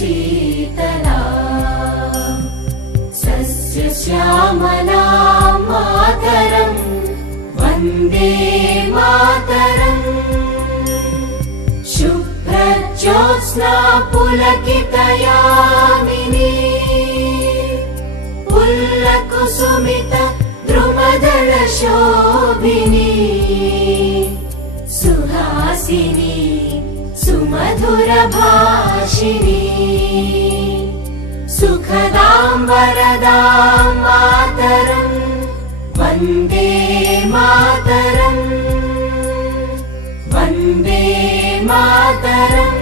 शीतला सस्यश्यामला मातरं वन्दे मातरम् शुभ्रज्योत्स्ना पुलकितयामिनी पुल्लकुसुमित द्रुमदलशोभिनी सुहासिनी सुमधुरभाषिणी सुखदां वरदां मातरं वन्दे मातरम् वन्दे मातरम्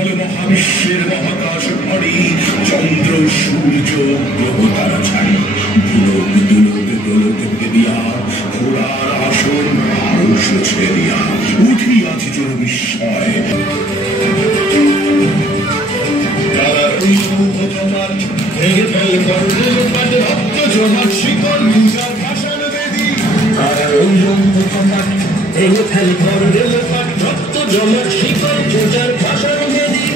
বলে মহাবিশ্বের মহাকাশ ভারী, চন্দ্র সূর্য গ্রহ তারা ছাড়ি, দুলোক দুলোক দোলক দেবিয়া ঘোড়ার আসন বসেছে দিয়া, উঠিয়াছি জোর বিস্ময়। ভেঙে ফেল করলে রক্ত জমাট শিকল পূজার ভাষণ বেদি, তার ওই তোমার ভেঙে ফেল করলে রক্ত জমাট শিকল পূজার ভাষণ বেদি,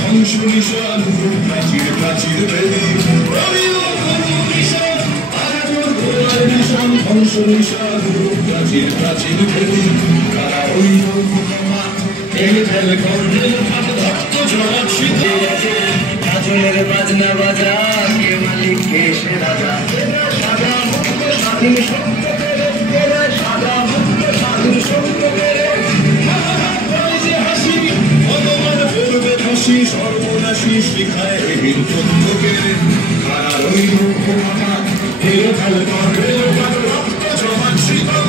ধ্বংস নিশান প্রাচীর প্রাচীর বেদি, ধ্বংস নিশান প্রাচীর প্রাচীর বেদি, তারা ওই ভেঙে ফেল করলে রক্ত জমাট শিকল। কাজলের বাজনা বাজা, কে মালিক কে সে রাজা, সাদা মুক্ত স্বাধীন সত্য পেরে, সাদা মুক্ত স্বাধীন সত্য পেরে, হাসি ভগবান করবে ফাঁসি, সর্বনাশী শিখায় হিন্দুকে, তারা রইল ক্ষমতা ভেঙে ফেল করলে রক্ত জমাট শিকল।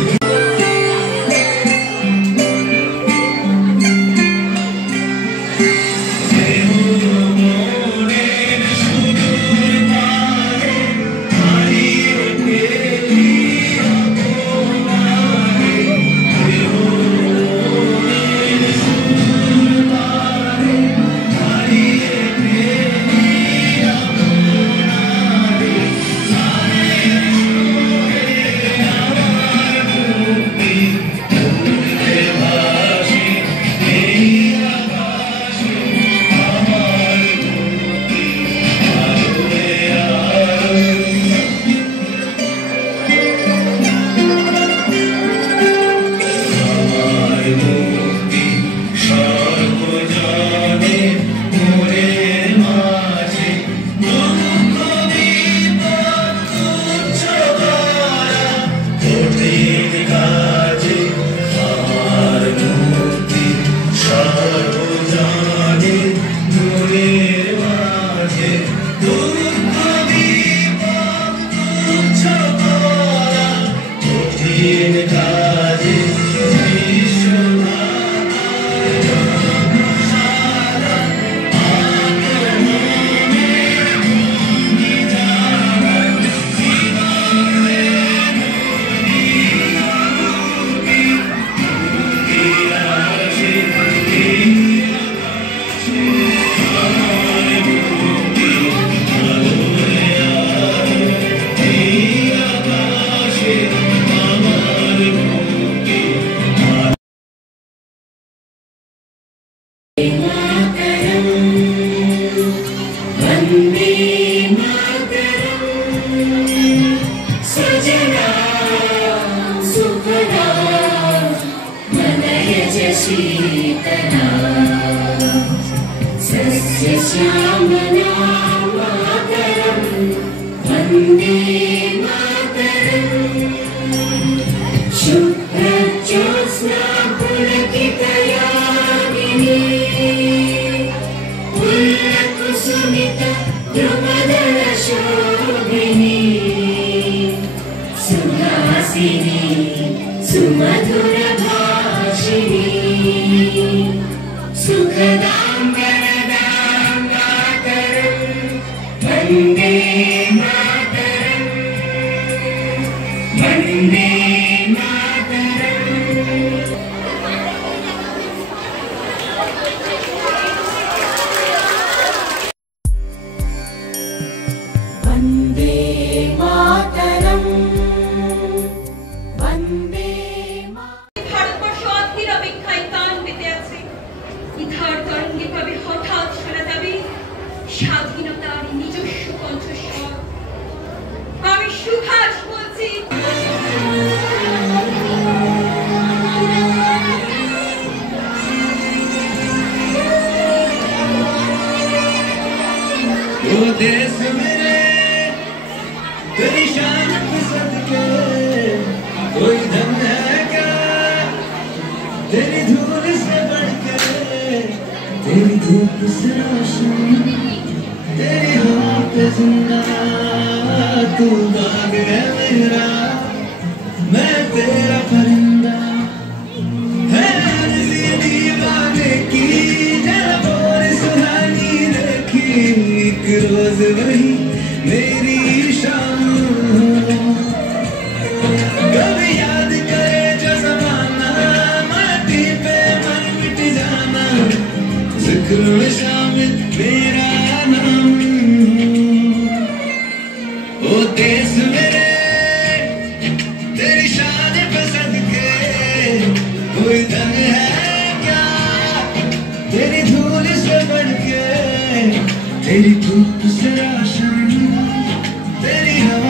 मैं तेरा परिंदा है। एक रोज वही मेरी शाम हो। कभी याद करे जो जमाना, माटी पे मन मिट जाना, जिक्र में शामिल मेरा नाम। ओ देश मेरे तेरी शान पसंद के, कोई धन है क्या तेरी धूल से बढ़ के, तेरी धूप से राशन, तेरी हवा